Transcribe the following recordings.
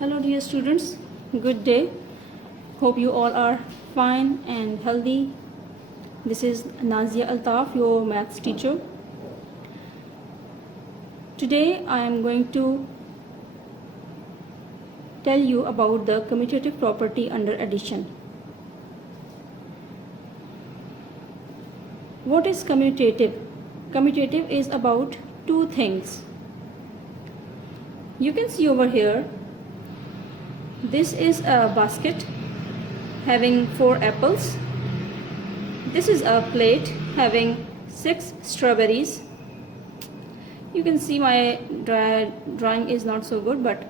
Hello dear students, good day. Hope you all are fine and healthy. This is Nazia Altaf, your maths teacher. Today I am going to tell you about the commutative property under addition. What is commutative? Commutative is about two things. You can see over here, this is a basket having 4 apples. This is a plate having 6 strawberries. You can see my drawing is not so good, but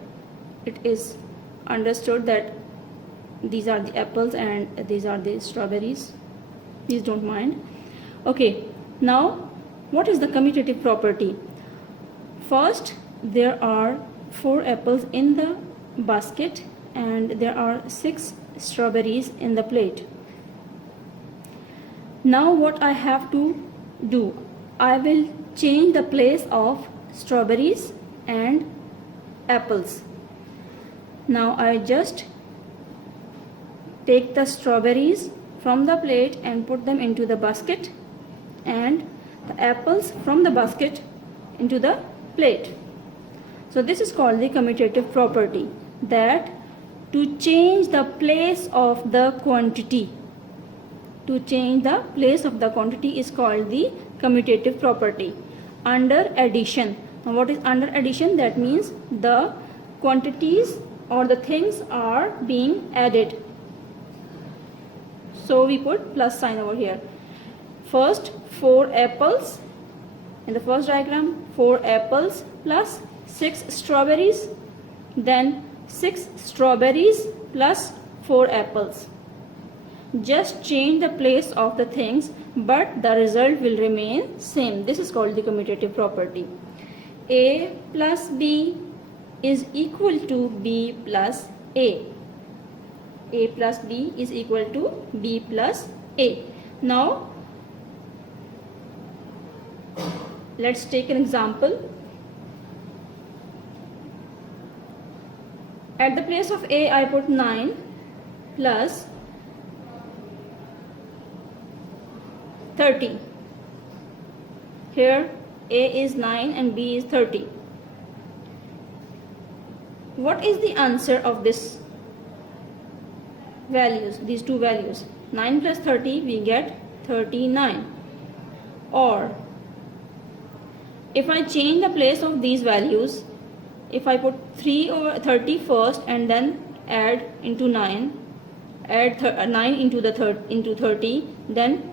it is understood that these are the apples and these are the strawberries. Please don't mind. Okay, now what is the commutative property? First, there are 4 apples in the basket and there are 6 strawberries in the plate. Now what I have to do? I will change the place of strawberries and apples. Now I just take the strawberries from the plate and put them into the basket, and the apples from the basket into the plate. So this is called the commutative property, that to change the place of the quantity. To change the place of the quantity is called the commutative property under addition. Now what is under addition? That means the quantities or the things are being added. So we put plus sign over here. First 4 apples in the first diagram, 4 apples plus 6 strawberries, then 6 strawberries plus 4 apples. Just change the place of the things, but the result will remain same. This is called the commutative property. A plus B is equal to B plus A. A plus B is equal to B plus A. Now let's take an example. At the place of A, I put 9 plus 30. Here A is 9 and B is 30. What is the answer of this values, these two values? 9 plus 30, we get 39. Or if I change the place of these values, if I put 3 over 30 first and then add into 9, add 9 into the into 30, then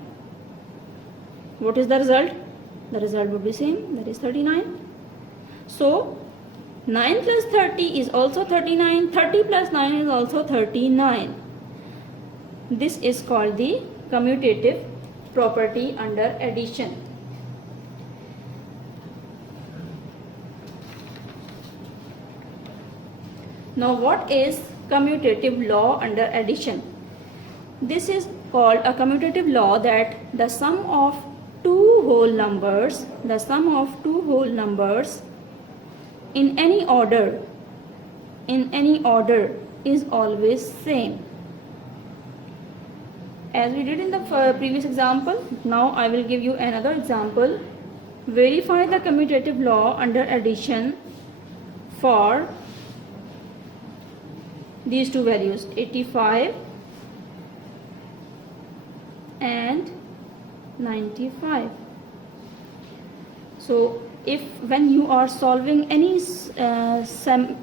what is the result? The result would be same, that is 39. So 9 plus 30 is also 39, 30 plus 9 is also 39. This is called the commutative property under addition. Now what is commutative law under addition? This is called a commutative law, that the sum of two whole numbers, in any order is always same. As we did in the previous example, now I will give you another example. Verify the commutative law under addition for these two values, 85 and 95. So if when you are solving any sum,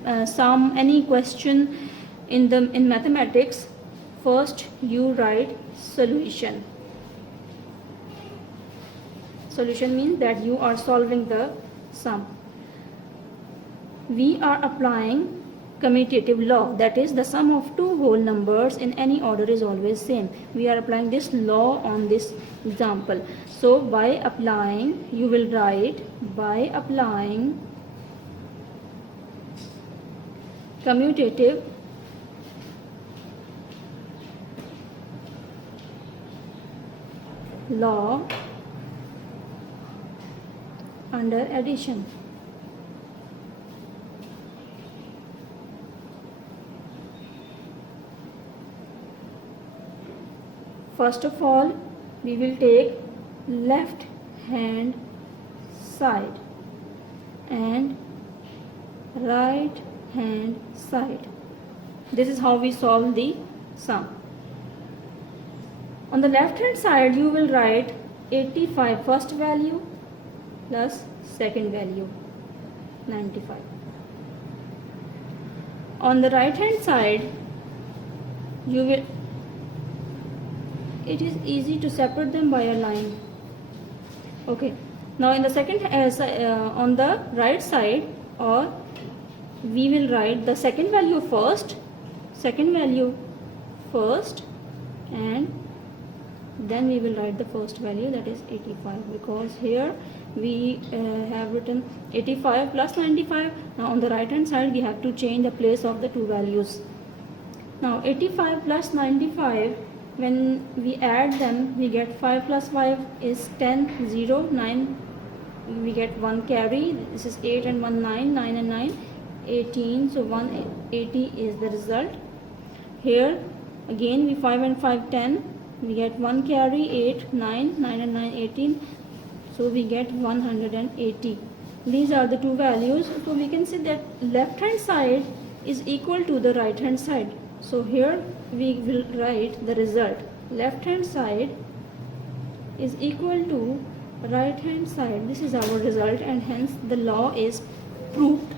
any question in mathematics, first you write solution. Solution means that you are solving the sum. We are applying commutative law, that is the sum of two whole numbers in any order is always same. We are applying this law on this example. So by applying, you will write, by applying commutative law under addition. First of all, we will take left hand side and right hand side. This is how we solve the sum. On the left hand side, you will write 85 first value plus second value 95. On the right hand side, you will, it is easy to separate them by a line. Okay, now in the second on the right side, or we will write the second value first, and then we will write the first value, that is 85, because here we have written 85 plus 95. Now on the right hand side we have to change the place of the two values. Now 85 plus 95, when we add them, we get 5 plus 5 is 10, 0, 9, we get 1 carry, this is 8 and 1 9, 9 and 9 18, so 180 is the result. Here again we 5 and 5 10, we get 1 carry, 8, 9, 9 and 9 18, so we get 180. These are the two values, so we can say that left hand side is equal to the right hand side. So here we will write the result, left hand side is equal to right hand side. This is our result, and hence the law is proved.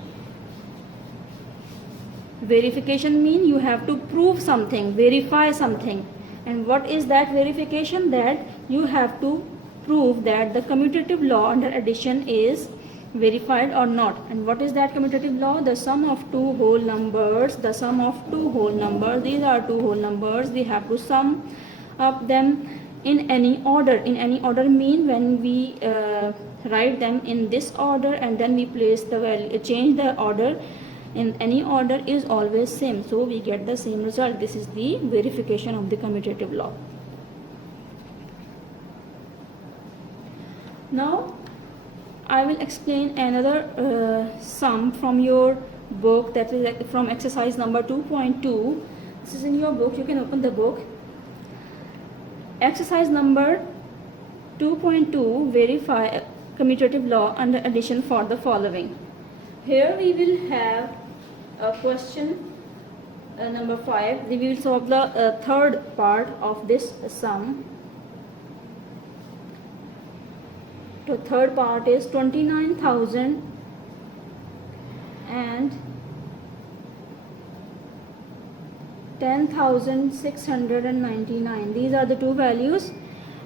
Verification means you have to prove something, verify something. And what is that verification? That you have to prove that the commutative law under addition is verified or not. And what is that commutative law? The sum of two whole numbers, the sum of two whole numbers, these are two whole numbers, we have to sum up them in any order. In any order mean when we write them in this order and then we place the value, change the order, in any order is always same, so we get the same result. This is the verification of the commutative law. Now I will explain another sum from your book, that is from exercise number 2.2. This is in your book, you can open the book. Exercise number 2.2, verify commutative law under addition for the following. Here we will have a question number 5. We will solve the third part of this sum. The third part is 29,000 and 10,699. These are the two values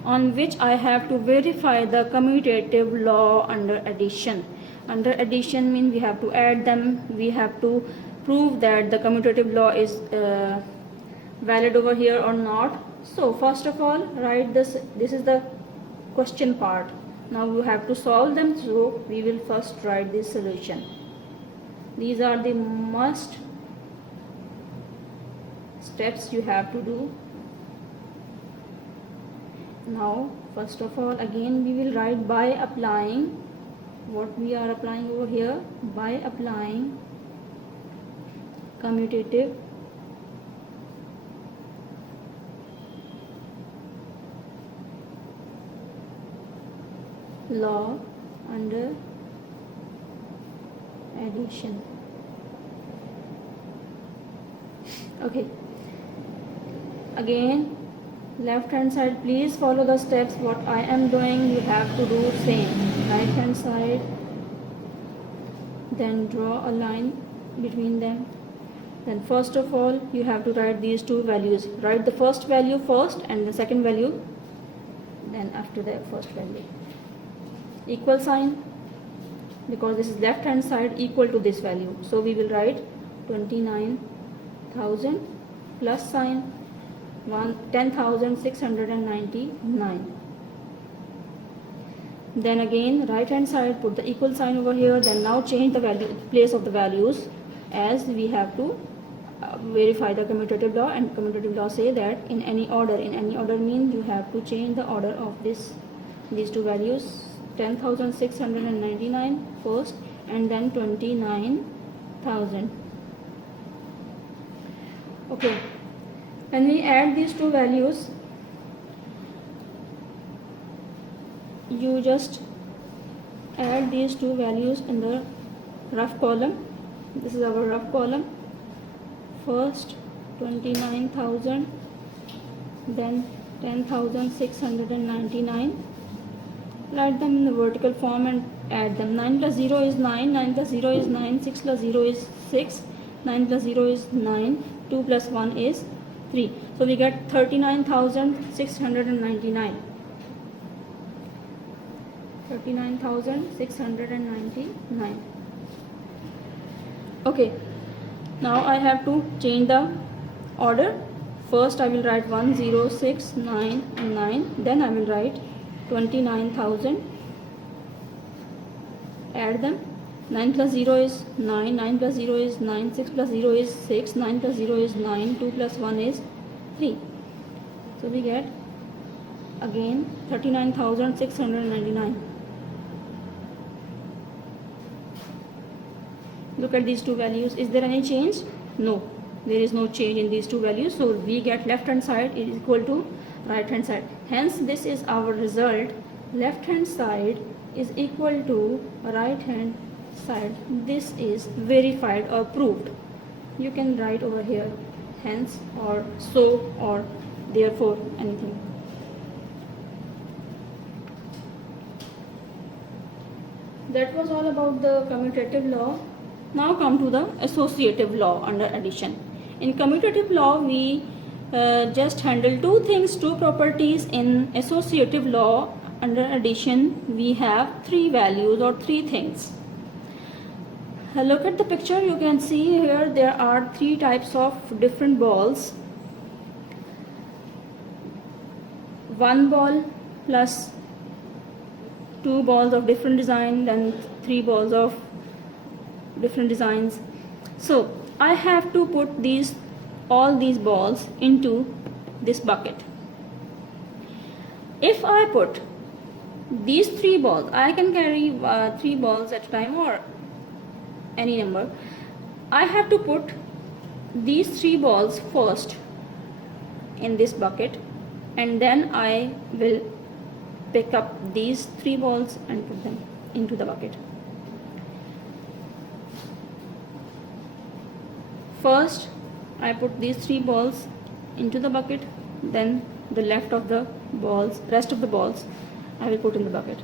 on which I have to verify the commutative law under addition. Under addition means we have to add them, we have to prove that the commutative law is valid over here or not. So first of all, write this is the question part. Now you have to solve them, so we will first write this solution. These are the must steps you have to do. Now first of all, again we will write by applying what we are applying over here, by applying commutative law under addition. Okay, again left hand side, please follow the steps what I am doing, you have to do same. Right hand side, then draw a line between them. Then first of all you have to write these two values. Write the first value first and the second value then after the first value. Equal sign, because this is left hand side, equal to this value, so we will write 29,000 plus sign 10,699. Then again right hand side, put the equal sign over here. Then now change the value, place of the values, as we have to verify the commutative law, and commutative law say that in any order. In any order means you have to change the order of these two values, 10,699 first and then 29,000. Okay, when we add these two values, you just add these two values in the rough column. This is our rough column. First 29,000, then 10,699. Write them in the vertical form and add them. 9 plus 0 is 9, 9 plus 0 is 9, 6 plus 0 is 6, 9 plus 0 is 9, 2 plus 1 is 3. So we get 39,699. 39,699. Okay, now I have to change the order. First I will write 1, 0, 6, 9 and 9. Then I will write 29,000. Add them. 9 plus 0 is 9, 9 plus 0 is 9, 6 plus 0 is 6, 9 plus 0 is 9, 2 plus 1 is 3. So we get again 39,699. Look at these two values. Is there any change? No, there is no change in these two values. So we get left hand side is equal to right hand side. Hence this is our result. Left hand side is equal to right hand side. This is verified or proved. You can write over here hence or so or therefore, anything. That was all about the commutative law. Now come to the associative law under addition. In commutative law we just handle two things, two properties. In associative law under addition we have three values or three things. Look at the picture. You can see here there are three types of different balls. One ball plus two balls of different design, then three balls of different designs. So I have to put all these balls into this bucket. If I put these three balls, I can carry three balls at a time or any number. I have to put these three balls first in this bucket, and then I will pick up these three balls and put them into the bucket. First I put these three balls into the bucket, then the rest of the balls I will put in the bucket.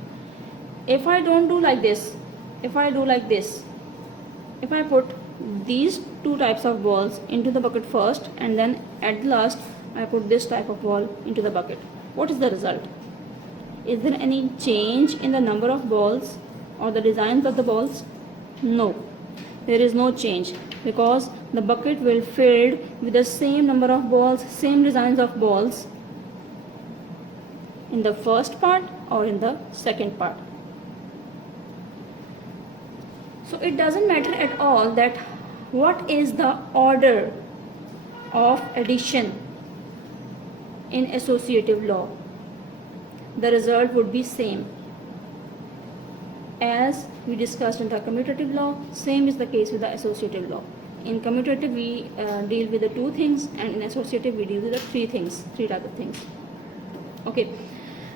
If I don't do like this, if I do like this, if I put these two types of balls into the bucket first and then at last I put this type of ball into the bucket, what is the result? Is there any change in the number of balls or the designs of the balls? No, there is no change, because the bucket will filled with the same number of balls, same designs of balls in the first part or in the second part. So it doesn't matter at all that what is the order of addition in associative law. The result would be same. As we discussed in the commutative law, same is the case with the associative law. In commutative we deal with the two things, and in associative we deal with the three types of things. Okay,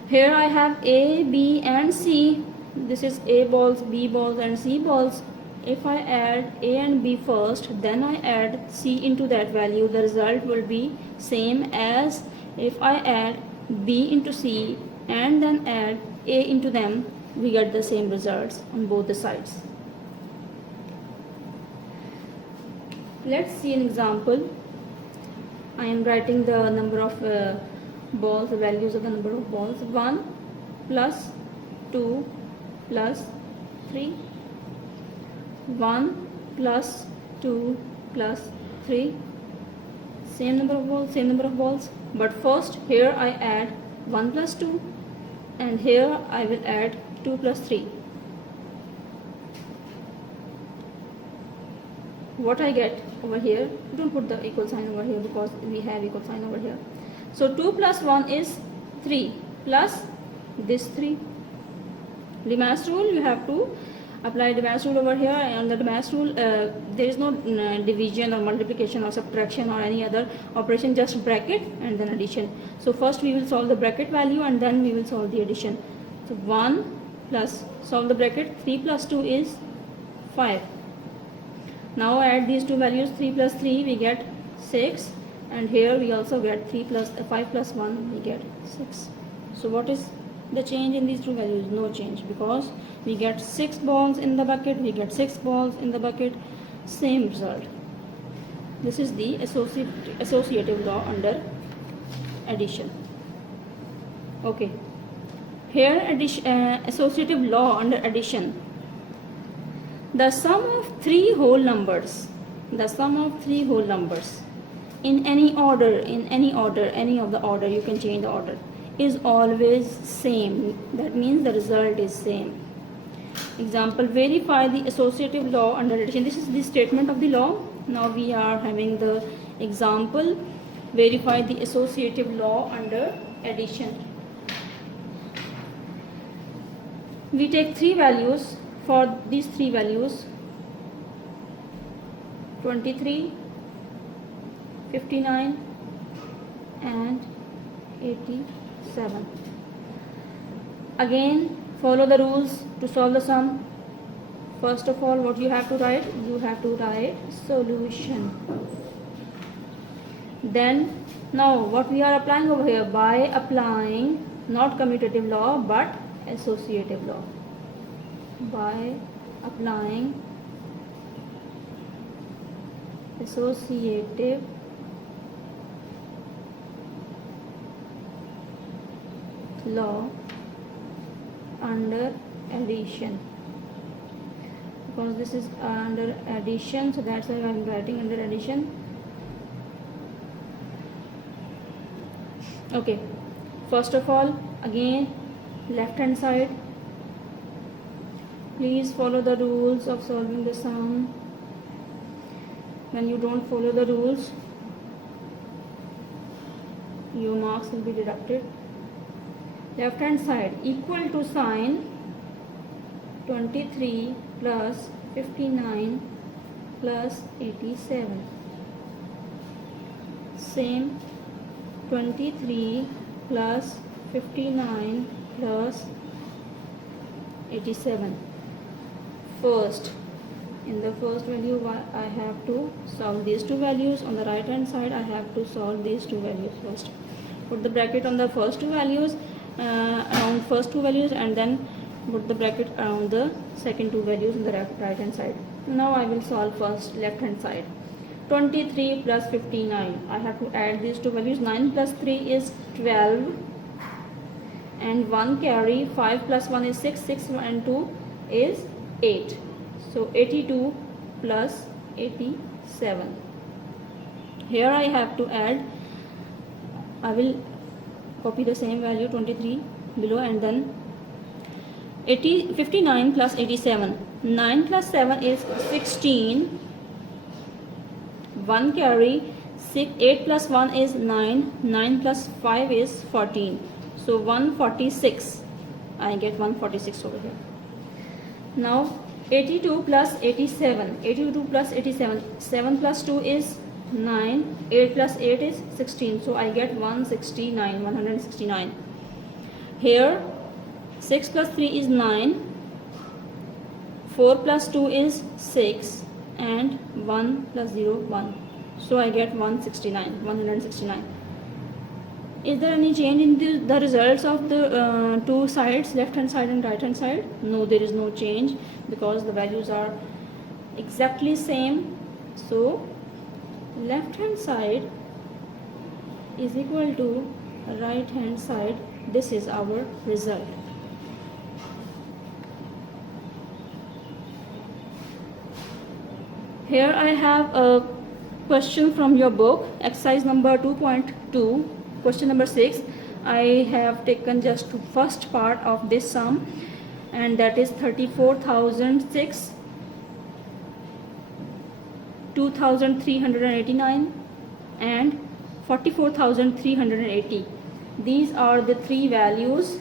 here I have A, B and C. This is A balls, B balls and C balls. If I add A and B first, then I add C into that value, the result will be same as if I add B into C and then add A into them. We get the same results on both the sides. Let's see an example. I am writing the number of balls, the values of the number of balls. 1 plus 2 plus 3. 1 plus 2 plus 3. Same number of balls, same number of balls. But first here I add 1 plus 2 and here I will add 2 plus 3. What I get over here, don't put the equal sign over here because we have equal sign over here. So 2 plus 1 is 3 plus this 3. Lemass rule, you have to apply Lemass rule over here, and the Lemass rule there is no division or multiplication or subtraction or any other operation, just bracket and then addition. So first we will solve the bracket value and then we will solve the addition. So 1 plus, solve the bracket, 3 plus 2 is 5. Now add these two values, 3 plus 3 we get 6, and here we also get 5 plus 1 we get 6. So what is the change in these two values? No change, because we get 6 balls in the bucket, we get 6 balls in the bucket, same result. This is the associative law under addition. Okay, here associative law under addition. The sum of three whole numbers in any order, any of the order, you can change the order, is always same. That means the result is same. Example, verify the associative law under addition. This is the statement of the law. Now we are having the example, verify the associative law under addition. We take three values. For these three values, 23, 59 and 87. Again, follow the rules to solve the sum. First of all, what you have to write? You have to write solution. Then, now what we are applying over here? By applying not commutative law but associative law. By applying associative law under addition, because this is under addition, so that's why I am writing under addition. Okay, first of all, again, left hand side, please follow the rules of solving the sum. When you don't follow the rules, your marks will be deducted. Left hand side, equal to sign 23 plus 59 plus 87. Same, 23 plus 59 plus 87. First, in the first value I have to solve these two values. On the right hand side I have to solve these two values first. Put the bracket on the first two values, around first two values, and then put the bracket around the second two values on the right hand side. Now I will solve first left hand side. 23 plus 59, I have to add these two values. 9 plus 3 is 12 and 1 carry. 5 plus 1 is 6, 6 and 2 is 8. So 82 plus 87. Here I have to add, I will copy the same value 23 below, and then 59 plus 87. 9 plus 7 is 16. 1 carry. 8 plus 1 is 9. 9 plus 5 is 14. So 146. I get 146 over here. Now 82 plus 87. 82 plus 87. 7 plus 2 is 9. 8 plus 8 is 16. So I get 169. 169. Here 6 plus 3 is 9. 4 plus 2 is 6. And 1 plus 0, 1. So I get 169. 169. Is there any change in the results of the two sides, left hand side and right hand side? No, there is no change, because the values are exactly same. So left hand side is equal to right hand side. This is our result. Here I have a question from your book, exercise number 2.2. Question number 6. I have taken just first part of this sum, and that is 34,006, 2,389 and 44,380. These are the three values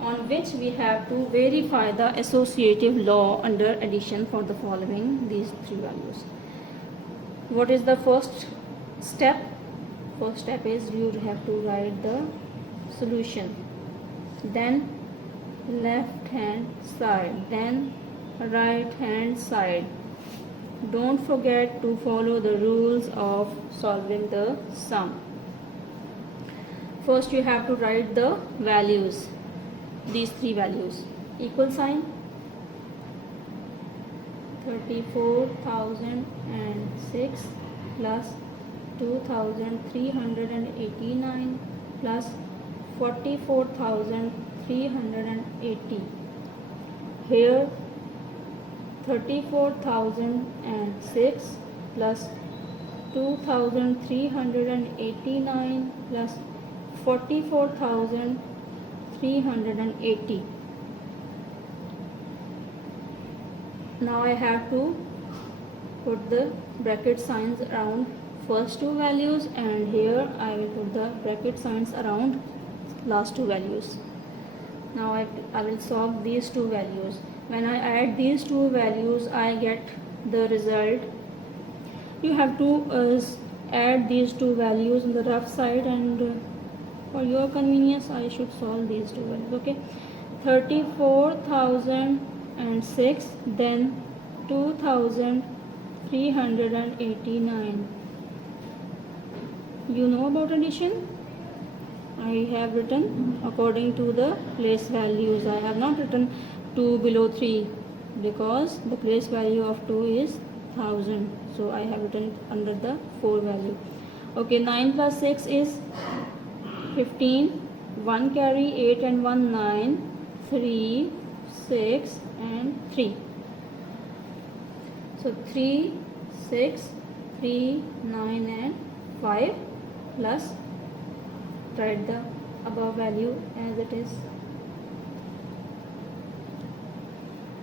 on which we have to verify the associative law under addition for the following these three values. What is the first step? First step is you have to write the solution. Then left hand side, then right hand side. Don't forget to follow the rules of solving the sum. First you have to write the values, these three values. Equal sign, 34,006 plus 2,389 plus 44,380. Here 34,006 plus 2,389 plus 44,380. Now I have to put the bracket signs around first two values, and here I will put the bracket signs around last two values. Now I will solve these two values. When I add these two values, I get the result. You have to add these two values on the rough side, and for your convenience I should solve these two values. Okay, 34,006, then 2,389. You know about addition? I have written according to the place values. I have not written 2 below 3 because the place value of 2 is 1000. So I have written under the 4 value. Okay, 9 plus 6 is 15. 1 carry, 8 and 1 9, 3, 6 and 3. So 3, 6, 3, 9 and 5 plus write the above value as it is.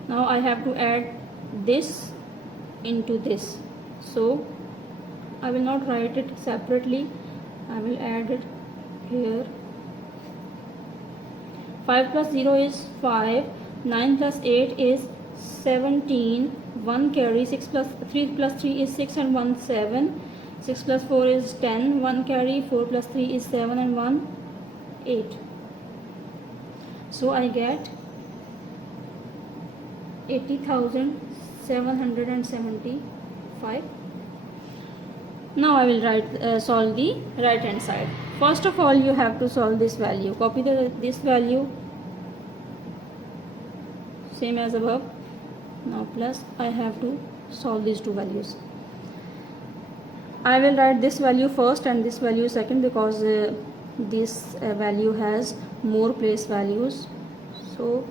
Now I have to add this into this, so I will not write it separately, I will add it here. 5 plus 0 is 5, 9 plus 8 is 17, 1 carry, 6 plus 3 plus 3 is 6 and 1 7, 6 plus 4 is 10, 1 carry, 4 plus 3 is 7 and 1 8. So I get 80,775. Now I will solve the right hand side. First of all, you have to solve this value. Copy this value same as above. Now plus I have to solve these two values. I will write this value first and this value second because this value has more place values. So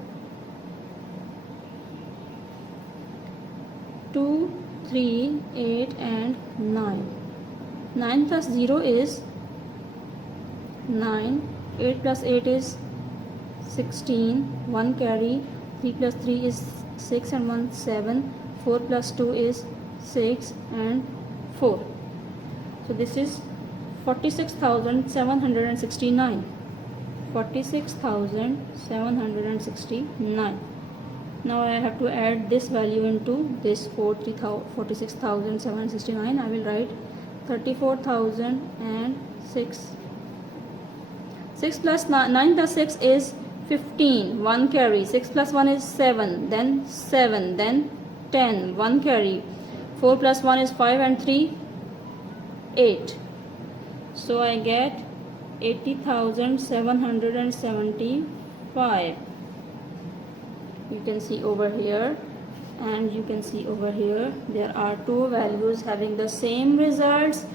2, 3, 8 and 9. 9 plus 0 is 9, 8 plus 8 is 16, 1 carry, 3 plus 3 is 6 and 1 7, 4 plus 2 is 6 and 4. So this is 46,769. 46,769. Now I have to add this value into this 46,769. I will write 34,006. 6 plus 9 plus 6 is 15. 1 carry. 6 plus 1 is 7. Then 7. Then 10. 1 carry. 4 plus 1 is 5 and 3 8. So I get 80,775. You can see over here and you can see over here there are two values having the same results.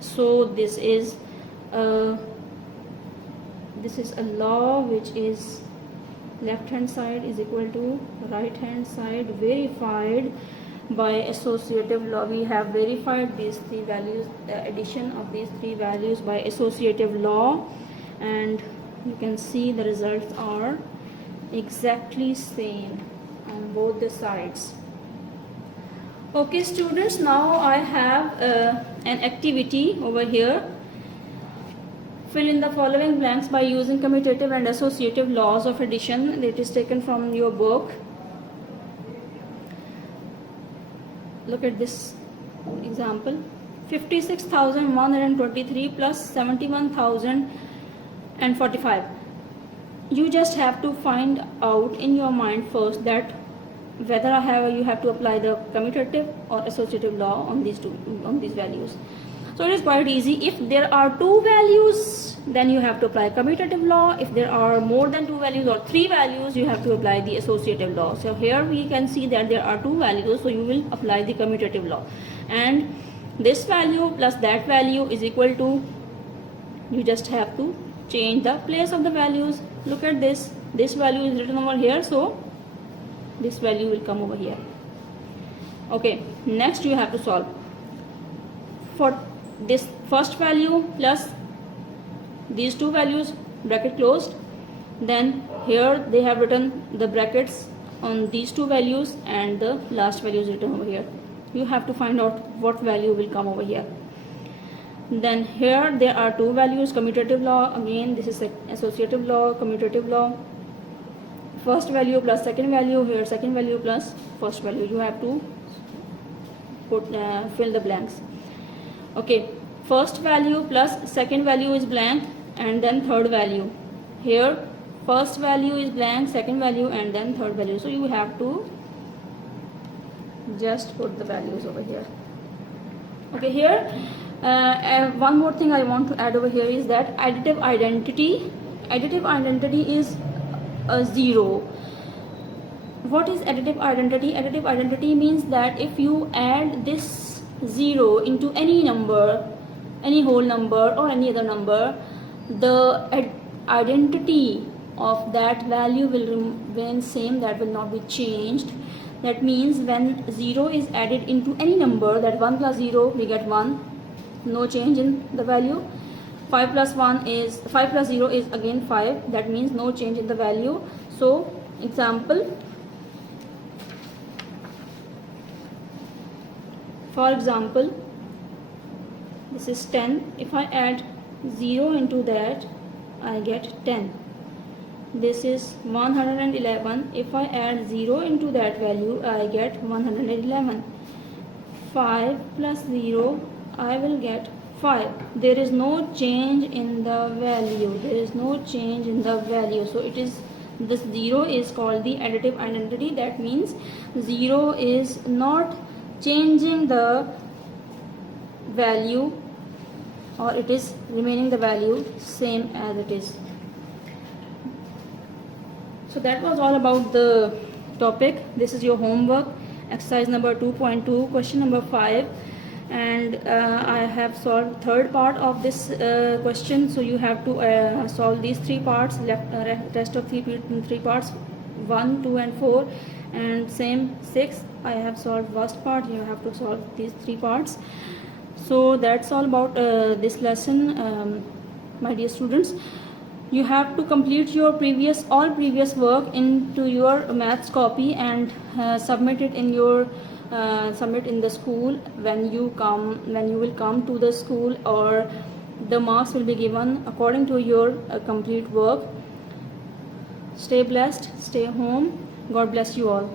So this is a law which is left hand side is equal to right hand side, verified by associative law. We have verified these three values, addition of these three values by associative law, and you can see the results are exactly same on both the sides. Okay students, now I have an activity over here. Fill in the following blanks by using commutative and associative laws of addition. It is taken from your book. Look at this example. 56,123 plus 71,045. you just have to find out in your mind first that whether you have to apply the commutative or associative law on these values. So it is quite easy. If there are two values, then you have to apply commutative law. If there are more than two values or three values, you have to apply the associative law. So here we can see that there are two values, so you will apply the commutative law, and this value plus that value is equal to, you just have to change the place of the values. Look at this value is written over here, so this value will come over here. Okay, next you have to solve for this first value plus these two values, bracket closed. Then here they have written the brackets on these two values and the last value is written over here. You have to find out what value will come over here. Then here there are two values, commutative law, again this is associative law, commutative law. First value plus second value, here second value plus first value. You have to fill the blanks. Okay, first value plus second value is blank, and then third value. Here first value is blank, second value, and then third value. So you have to just put the values over here. Okay, here one more thing I want to add over here is that additive identity is a 0. What is additive identity? Additive identity means that if you add this 0 into any number, any whole number or any other number, the identity of that value will remain same, that will not be changed. That means when 0 is added into any number, that 1 plus 0 we get 1, no change in the value. 5 plus 0 is again 5, that means no change in the value. So example, for example, this is 10. If I add 0 into that, I get 10. This is 111. If I add 0 into that value, I get 111. 5 plus 0, I will get 5. There is no change in the value. There is no change in the value. So it is, this 0 is called the additive identity. That means 0 is not changing the value, or it is remaining the value same as it is. So that was all about the topic. This is your homework, exercise number 2.2, question number 5, and I have solved third part of this question. So you have to solve these three parts, rest of three parts, 1, 2 and 4, and same 6. I have solved first part, you have to solve these three parts. So that's all about this lesson, my dear students. You have to complete your all previous work into your maths copy and submit it in your submit in the school when you will come to the school, or the marks will be given according to your complete work. Stay blessed, stay home. God bless you all.